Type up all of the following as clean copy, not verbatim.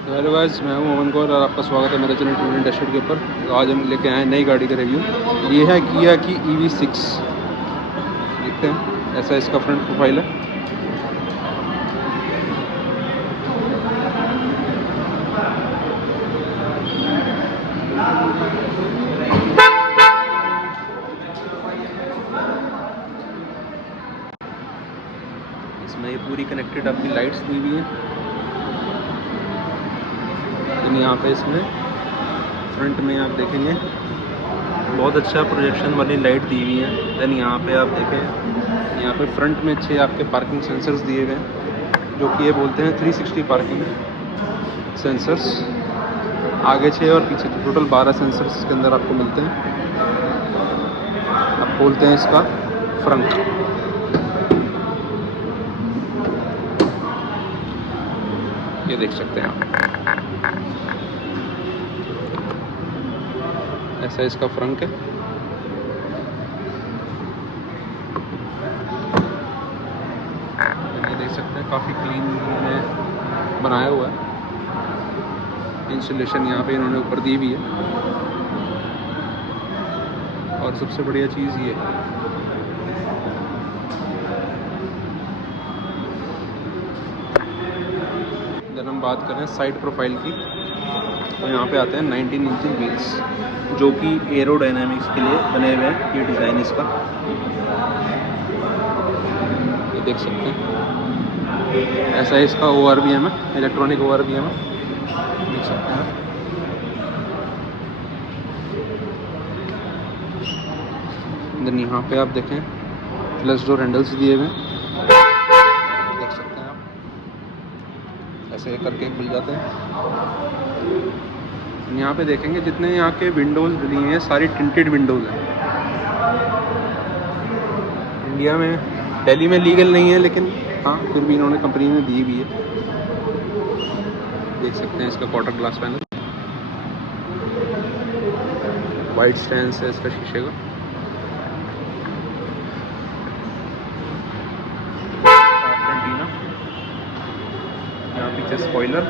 Hello guys, मैं हूं अमन कौर और आपका स्वागत है मेरे चैनल टूर एंड डैशबोर्ड के ऊपर। तो आज हम लेके आए हैं नई गाड़ी का रिव्यू। ये है किया की EV6। देखते हैं, ऐसा इसका फ्रंट प्रोफाइल है। इसमें ये पूरी कनेक्टेड आपकी लाइट्स दी हुई हैं। यहाँ पे इसमें फ्रंट में आप देखेंगे बहुत अच्छा प्रोजेक्शन वाली लाइट दी हुई है। देन यहाँ पे आप देखें, यहाँ पे फ्रंट में 6 आपके पार्किंग सेंसर्स दिए गए हैं, जो कि ये बोलते हैं 360 पार्किंग सेंसर्स। आगे 6 और पीछे तो टोटल 12 सेंसर्स इसके अंदर आपको मिलते हैं। अब बोलते हैं इसका फ्रंट। ये देख सकते हैं आप, ऐसा इसका फ्रंट है। ये देख सकते हैं काफ़ी क्लीन में बनाया हुआ है। इंस्टॉलेशन यहाँ पे इन्होंने ऊपर दी हुई है। और सबसे बढ़िया चीज़ ये जब हम बात करें साइड प्रोफाइल की, तो यहाँ पे आते हैं 19 इंच व्हील्स, जो कि एरोडायनामिक्स के लिए बने हुए हैं। ये डिज़ाइन इसका ये देख सकते हैं। ऐसा है इसका ORVM है, इलेक्ट्रॉनिक ORVM है, देख सकते हैं। देन यहाँ पे आप देखें प्लस डोर हैंडल्स दिए हुए हैं, देख सकते हैं आप। ऐसे करके खुल जाते हैं। यहाँ पे देखेंगे जितने यहाँ के विंडोज़ डली हैं सारी टिंटेड विंडोज़ हैं। इंडिया में दिल्ली में लीगल नहीं है, लेकिन हाँ फिर भी इन्होंने कंपनी में दी भी है। देख सकते हैं इसका quarter glass panel, white stand है इसका शीशे का। यहाँ पीछे स्पॉइलर।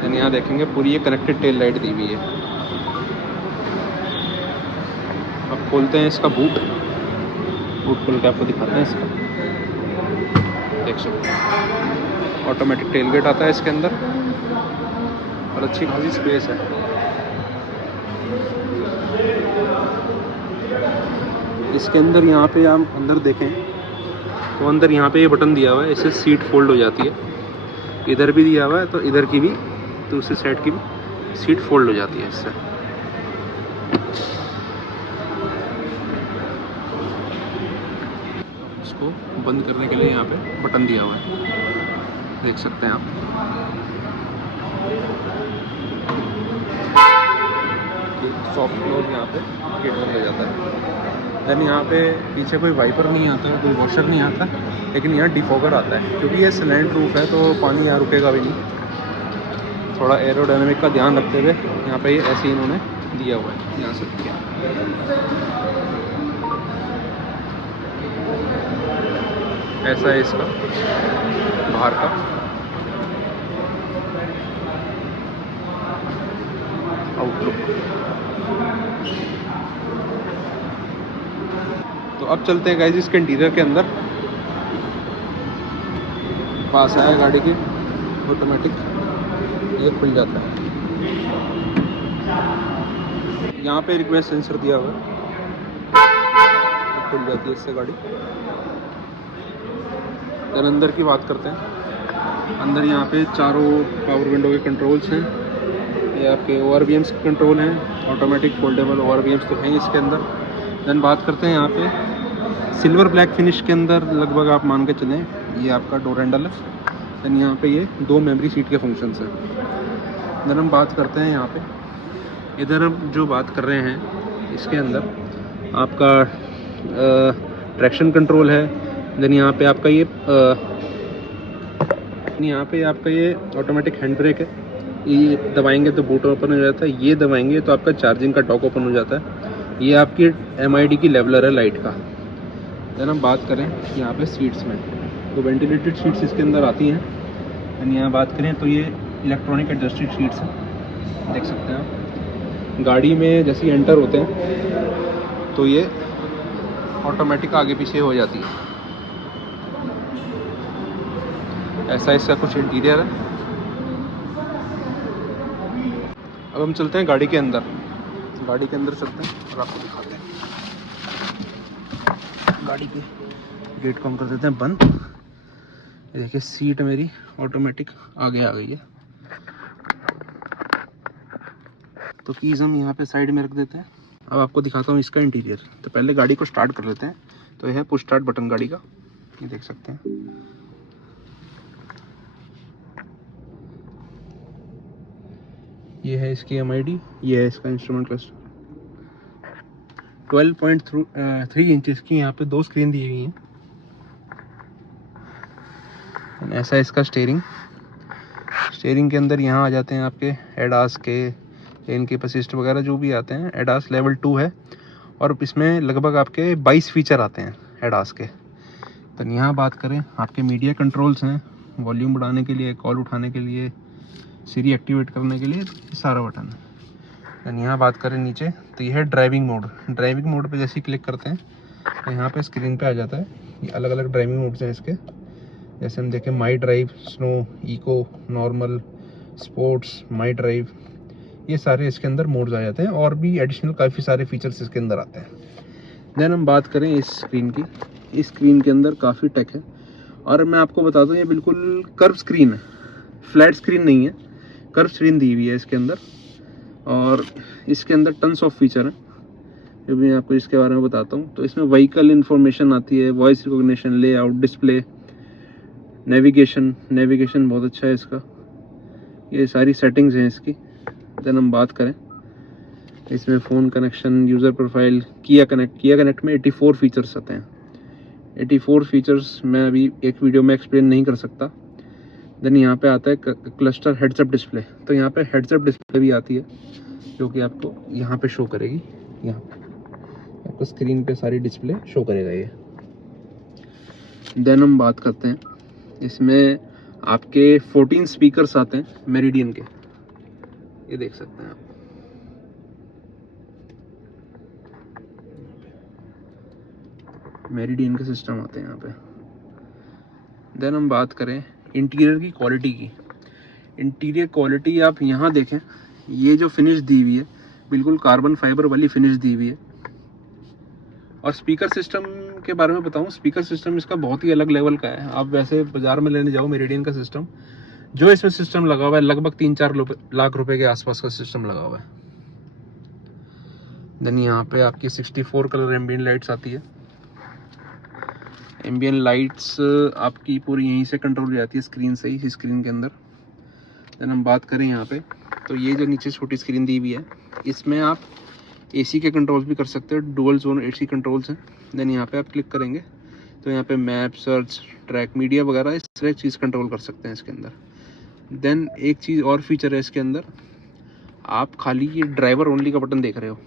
देन यहाँ देखेंगे पूरी ये कनेक्टेड टेल लाइट दी हुई है। अब खोलते हैं इसका बूट खोल के आपको दिखाते हैं इसका। देख सकते हैं ऑटोमेटिक टेल गेट आता है इसके अंदर, और अच्छी खासी स्पेस है। इसके अंदर यहाँ पे आप अंदर देखें तो अंदर यहाँ पे ये बटन दिया हुआ है, इससे सीट फोल्ड हो जाती है। इधर भी दिया हुआ है, तो इधर की भी दूसरी साइड की भी सीट फोल्ड हो जाती है इससे। इसको बंद करने के लिए यहाँ पे बटन दिया हुआ है, देख सकते हैं आप। सॉफ्ट क्लोज यहाँ पे गेट बंद हो जाता है। देन यहाँ पे पीछे कोई वाइपर नहीं आता, कोई वॉशर नहीं आता, लेकिन यहाँ डिफॉगर आता है। क्योंकि ये सिलेंट रूफ है तो पानी यहाँ रुकेगा भी नहीं। थोड़ा एरोडायनामिक का ध्यान रखते हुए यहाँ पे ये ऐसे ही इन्होंने दिया हुआ है। यहाँ से क्या ऐसा है इसका बाहर का आउटलुक। तो अब चलते हैं गाइस इसके इंटीरियर के अंदर। पास आया गाड़ी के ऑटोमेटिक ये खुल जाता है। यहाँ पे रिक्वेस्ट सेंसर दिया हुआ है, खुल जाती है इससे गाड़ी। फिर अंदर की बात करते हैं। अंदर यहाँ पे चारों पावर विंडो के कंट्रोल्स हैं। ये आपके ORVMs के कंट्रोल हैं, ऑटोमेटिक फोल्डेबल ORVMs तो हैं इसके अंदर। देन बात करते हैं यहाँ पे सिल्वर ब्लैक फिनिश के अंदर लगभग आप मान के चलें ये आपका डोर हैंडल है। देन यहाँ पे ये 2 मेमोरी सीट के फंक्शंस हैं। देन हम बात करते हैं यहाँ पे, इधर हम जो बात कर रहे हैं इसके अंदर आपका ट्रैक्शन कंट्रोल है। देन यहाँ पे आपका ये ऑटोमेटिक हैंड ब्रेक है। ये दबाएंगे तो बूट ओपन हो जाता है, ये दबाएंगे तो आपका चार्जिंग का डॉक ओपन हो जाता है। ये आपकी MID की लेवलर है लाइट का। देन हम बात करें यहाँ पे सीट्स में, तो वेंटिलेटेड सीट्स इसके अंदर आती हैं। एंड यहाँ बात करें तो ये इलेक्ट्रॉनिक एडजस्टेड सीट्स हैं, देख सकते हैं आप। गाड़ी में जैसे एंटर होते हैं तो ये ऑटोमेटिक आगे पीछे हो जाती है। ऐसा इसका कुछ इंटीरियर है। अब हम चलते हैं गाड़ी के अंदर। गाड़ी के अंदर चलते हैं और आपको दिखाते हैं। गाड़ी के गेट को हम कर देते हैं बंद। ये देखिए सीट मेरी ऑटोमेटिक आगे आ गई है। तो कीज़ हम यहाँ पे साइड में रख देते हैं। अब आपको दिखाता हूँ इसका इंटीरियर। तो पहले गाड़ी को स्टार्ट कर लेते हैं। तो यह है पुश स्टार्ट बटन गाड़ी का, ये देख सकते हैं। ये है इसकी MID, ये है इसका इंस्ट्रूमेंट क्लस्टर। 12.3 इंचेस की यहाँ पे 2 स्क्रीन दी हुई हैं। ऐसा इसका स्टीयरिंग के अंदर यहाँ आ जाते हैं आपके एडास के, लेन कीप असिस्ट वगैरह जो भी आते हैं। एडास लेवल 2 है और इसमें लगभग आपके 22 फीचर आते हैं एडास के। तो यहाँ बात करें आपके मीडिया कंट्रोल्स हैं, वॉल्यूम बढ़ाने के लिए, कॉल उठाने के लिए, सीरी एक्टिवेट करने के लिए, सारा बटन है। और यहाँ बात करें नीचे तो यह है ड्राइविंग मोड। ड्राइविंग मोड पे जैसे ही क्लिक करते हैं तो यहाँ पे स्क्रीन पे आ जाता है। ये अलग अलग ड्राइविंग मोड्स हैं इसके। जैसे हम देखें my drive, snow, eco, normal, sports, my drive, ये सारे इसके अंदर मोड्स आ जाते हैं और भी एडिशनल काफ़ी सारे फीचर्स इसके अंदर आते हैं। देन हम बात करें इस स्क्रीन की। इस स्क्रीन के अंदर काफ़ी टेक है और मैं आपको बता दूँ ये बिल्कुल कर्व स्क्रीन है, फ्लैट स्क्रीन नहीं है, कर्व स्क्रीन दी हुई है इसके अंदर। और इसके अंदर टन्स ऑफ फीचर हैं जो भी मैं आपको इसके बारे में बताता हूँ। तो इसमें व्हीकल इन्फॉर्मेशन आती है, voice recognition, layout, display, navigation बहुत अच्छा है इसका। ये सारी सेटिंग्स हैं इसकी। देन हम बात करें इसमें फ़ोन कनेक्शन, यूज़र प्रोफाइल, किया कनेक्ट में 84 फीचर्स आते हैं। 84 फीचर्स मैं अभी एक वीडियो में एक्सप्लेन नहीं कर सकता। देन यहाँ पे आता है क्लस्टर हेड्सअप डिस्प्ले। तो यहाँ पे हेड्सअप डिस्प्ले भी आती है जो कि आपको यहाँ पे शो करेगी। यहाँ पे आपको स्क्रीन पे सारी डिस्प्ले शो करेगा ये। देन हम बात करते हैं इसमें आपके 14 स्पीकर्स आते हैं मेरिडियन के, ये देख सकते हैं आप। मेरिडियन के सिस्टम आते हैं यहाँ पे। देन हम बात करें इंटीरियर की क्वालिटी की। इंटीरियर क्वालिटी आप यहाँ देखें, ये जो फिनिश दी हुई है बिल्कुल कार्बन फाइबर वाली फिनिश दी हुई है। और स्पीकर सिस्टम के बारे में बताऊँ, स्पीकर सिस्टम इसका बहुत ही अलग लेवल का है। आप वैसे बाज़ार में लेने जाओ मेरिडियन का सिस्टम, जो इसमें सिस्टम लगा हुआ है लगभग 3-4 लाख रुपए के आसपास का सिस्टम लगा हुआ है। देन यहाँ पे आपकी 64 कलर एम्बियन लाइट्स आती है। एम्बियन लाइट्स आपकी पूरी यहीं से कंट्रोल हो जाती है स्क्रीन से ही, स्क्रीन के अंदर। देन हम बात करें यहाँ पे तो ये जो नीचे छोटी स्क्रीन दी हुई है इसमें आप AC के कंट्रोल्स भी कर सकते हो, डुअल जोन AC कंट्रोल्स हैं। देन यहाँ पे आप क्लिक करेंगे तो यहाँ पे मैप, सर्च, ट्रैक, मीडिया वगैरह इस तरह चीज़ कंट्रोल कर सकते हैं इसके अंदर। देन एक चीज़ और फीचर है इसके अंदर, आप खाली ये ड्राइवर ओनली का बटन देख रहे हो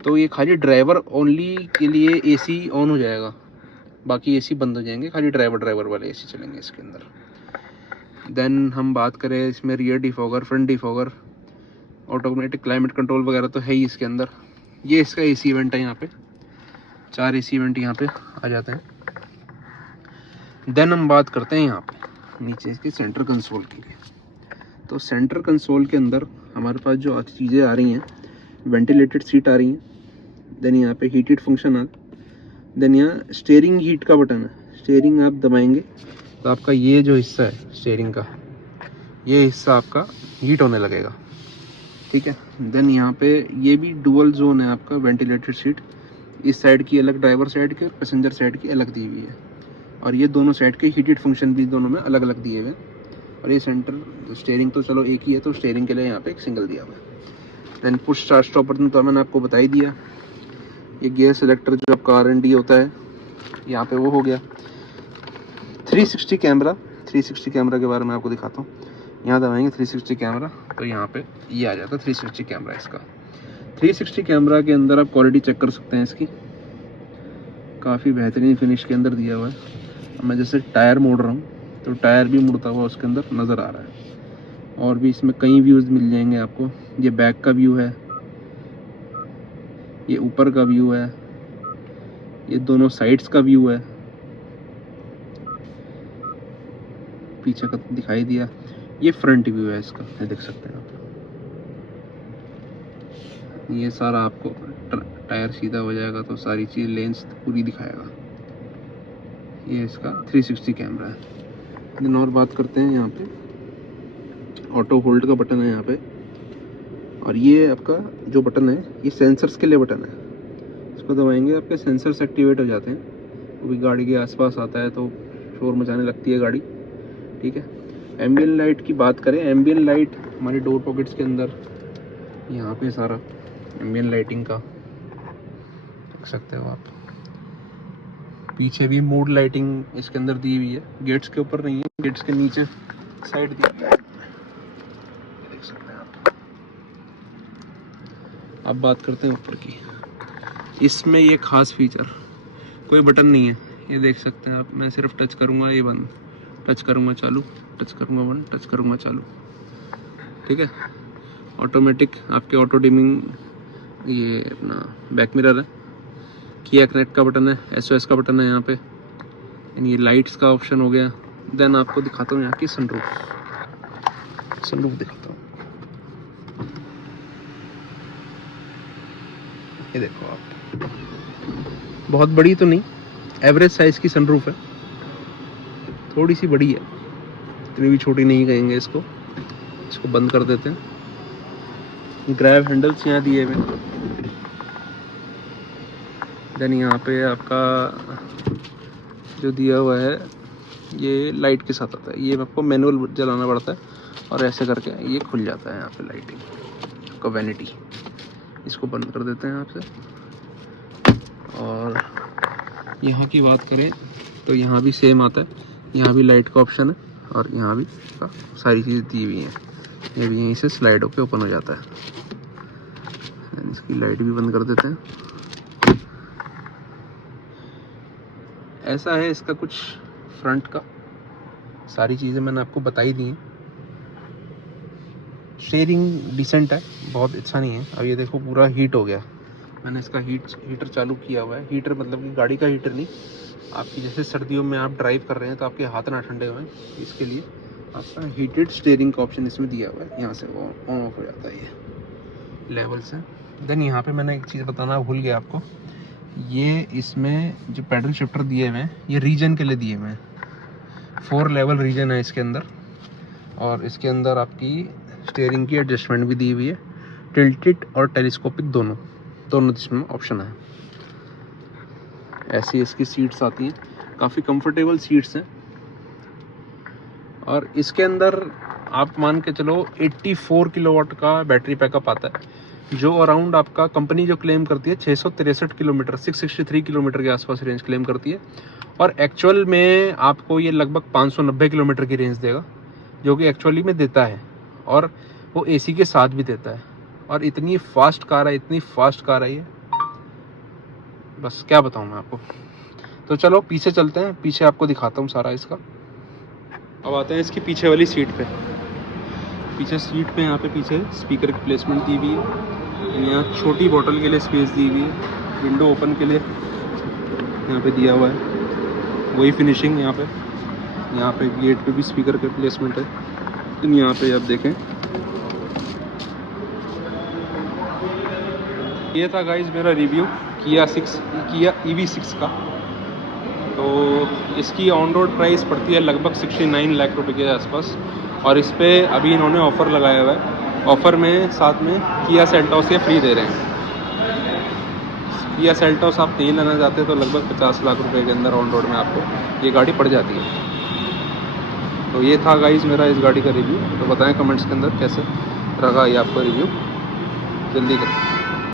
तो ये खाली ड्राइवर ओनली के लिए AC ऑन हो जाएगा, बाकी AC बंद हो जाएंगे, खाली ड्राइवर वाले AC चलेंगे इसके अंदर। देन हम बात करें इसमें rear defogger, front defogger, automatic climate control वगैरह तो है ही इसके अंदर। ये इसका AC इवेंट है, यहाँ पे 4 AC इवेंट यहाँ पे आ जाते हैं। देन हम बात करते हैं यहाँ पे नीचे इसके सेंटर कंसोल की। तो सेंटर कंसोल के अंदर हमारे पास जो चीज़ें आ रही हैं, वेंटिलेटेड सीट आ रही हैं। देन यहाँ पे हीटेड फंक्शन आ, देन यहाँ स्टीयरिंग हीट का बटन है। स्टीयरिंग आप दबाएंगे तो आपका ये जो हिस्सा है स्टीयरिंग का, ये हिस्सा आपका हीट होने लगेगा, ठीक है। देन यहाँ पे ये भी डुअल जोन है आपका, वेंटिलेटेड सीट, इस साइड की अलग, ड्राइवर साइड की और पैसेंजर साइड की अलग दी हुई है। और ये दोनों साइड के हीटेड फंक्शन भी दोनों में अलग अलग दिए हुए हैं। और ये सेंटर स्टीयरिंग तो चलो एक ही है, तो स्टीयरिंग के लिए यहाँ पे एक सिंगल दिया हुआ है। Then push start stop button तो मैंने आपको बता ही दिया। ये गियर सेलेक्टर जो आपका R&D होता है यहाँ पे वो हो गया। 360 कैमरा, 360 कैमरा के बारे में आपको दिखाता हूँ। यहाँ दबाएंगे 360 कैमरा तो यहाँ पे ये आ जाता है 360 कैमरा इसका। 360 कैमरा के अंदर आप क्वालिटी चेक कर सकते हैं इसकी, काफ़ी बेहतरीन फिनिश के अंदर दिया हुआ है। अब मैं जैसे टायर मोड़ रहा हूँ तो टायर भी मुड़ता हुआ उसके अंदर नज़र आ रहा है। और भी इसमें कई व्यूज़ मिल जाएंगे आपको। ये बैक का व्यू है, ये ऊपर का व्यू है, ये दोनों साइड्स का व्यू है, पीछे का दिखाई दिया। ये फ्रंट व्यू है इसका, ये देख सकते हैं आप। ये सारा आपको टायर सीधा हो जाएगा तो सारी चीज़ लेंस पूरी दिखाएगा। ये इसका 360 कैमरा है। दिन और बात करते हैं, यहाँ पे ऑटो होल्ड का बटन है यहाँ पे, और ये आपका जो बटन है ये सेंसर्स के लिए बटन है। इसको दबाएंगे आपके सेंसर्स एक्टिवेट हो जाते हैं। कभी गाड़ी के आसपास आता है तो शोर मचाने लगती है गाड़ी, ठीक है। एम्बियन लाइट की बात करें, एम्बियन लाइट हमारी डोर पॉकेट्स के अंदर यहाँ पे सारा एम्बियन लाइटिंग का देख सकते हो आप। पीछे भी मूड लाइटिंग इसके अंदर दी हुई है, गेट्स के ऊपर नहीं है, गेट्स के नीचे साइड दी हुई है, देख सकते हैं आप। अब बात करते हैं ऊपर की। इसमें ये खास फीचर, कोई बटन नहीं है, ये देख सकते हैं आप। मैं सिर्फ टच करूँगा ये बंद, टच करूँगा चालू, टच करूँगा बंद, टच करूँगा चालू, ठीक है। ऑटोमेटिक आपके ऑटो डिमिंग, ये अपना बैक मिरर है, किया कनेक्ट का बटन है, SOS का बटन है यहाँ पे, ये लाइट्स का ऑप्शन हो गया। देन आपको दिखाता हूँ यहाँ की सनरूफ दिखाता हूँ। ये देखो आप, बहुत बड़ी तो नहीं, एवरेज साइज की सनरूफ है, थोड़ी सी बड़ी है, इतनी भी छोटी नहीं कहेंगे इसको। इसको बंद कर देते हैं। ग्रैब हैंडल्स यहाँ दिए हुए। देन यहाँ पे आपका जो दिया हुआ है ये लाइट के साथ आता है, ये आपको मैनुअल जलाना पड़ता है और ऐसे करके ये खुल जाता है यहाँ पे लाइटिंग आपका वैनिटी। इसको बंद कर देते हैं आपसे। और यहाँ की बात करें तो यहाँ भी सेम आता है, यहाँ भी लाइट का ऑप्शन है और यहाँ भी सारी चीज़ें दी हुई हैं। ये भी यहीं से स्लाइड होकर ओपन हो जाता है। इसकी लाइट भी बंद कर देते हैं। ऐसा है इसका कुछ फ्रंट का, सारी चीज़ें मैंने आपको बताई दी हैं। शेयरिंग डिसेंट है, बहुत अच्छा नहीं है। अब ये देखो पूरा हीट हो गया, मैंने इसका हीटर चालू किया हुआ है। हीटर मतलब कि गाड़ी का हीटर नहीं, आपकी जैसे सर्दियों में आप ड्राइव कर रहे हैं तो आपके हाथ ना ठंडे हुए, इसके लिए आपका हीटेड स्टीयरिंग का ऑप्शन इसमें दिया हुआ है। यहाँ से वो ऑन ऑफ हो जाता है ये लेवल से। देन यहाँ पे मैंने एक चीज़ बताना भूल गया आपको, ये इसमें जो पैडल शिफ्टर दिए हुए हैं ये रीजन के लिए दिए हुए हैं। 4 लेवल रीजन है इसके अंदर, और इसके अंदर आपकी स्टीयरिंग की एडजस्टमेंट भी दी हुई है, टिल्टेड और टेलीस्कोपिक दोनों इसमें ऑप्शन है। ऐसी इसकी सीट्स आती हैं, काफ़ी कंफर्टेबल सीट्स हैं। और इसके अंदर आप मान के चलो 84 किलोवाट का बैटरी बैकअप आता है, जो अराउंड आपका कंपनी जो क्लेम करती है 663 किलोमीटर, 663 किलोमीटर के आसपास रेंज क्लेम करती है। और एक्चुअल में आपको ये लगभग 590 किलोमीटर की रेंज देगा, जो कि एक्चुअली में देता है, और वो AC के साथ भी देता है। और इतनी फास्ट कार है, इतनी फास्ट कार है ये, बस क्या बताऊँ मैं आपको। तो चलो पीछे चलते हैं, पीछे आपको दिखाता हूँ सारा इसका। अब आते हैं इसकी पीछे वाली सीट पे। पीछे सीट पे यहाँ पे पीछे स्पीकर की प्लेसमेंट दी हुई है, यहाँ छोटी बोतल के लिए स्पेस दी हुई है, विंडो ओपन के लिए यहाँ पे दिया हुआ है, वही फिनिशिंग यहाँ पे गेट पे भी स्पीकर का प्लेसमेंट है। यहाँ पे आप देखें, ये था गाइज मेरा रिव्यू किया EV6 का। तो इसकी ऑन रोड प्राइस पड़ती है लगभग 69 लाख रुपए के आसपास, और इस पर अभी इन्होंने ऑफ़र लगाया हुआ है। ऑफ़र में साथ में किया सेल्टॉस ये फ्री दे रहे हैं। किया सेल्टॉस आप नहीं लेना चाहते तो लगभग 50 लाख रुपए के अंदर ऑन रोड में आपको ये गाड़ी पड़ जाती है। तो ये था गाइज मेरा इस गाड़ी का रिव्यू। तो बताएं कमेंट्स के अंदर कैसे रहा ये आपका रिव्यू, जल्दी करें।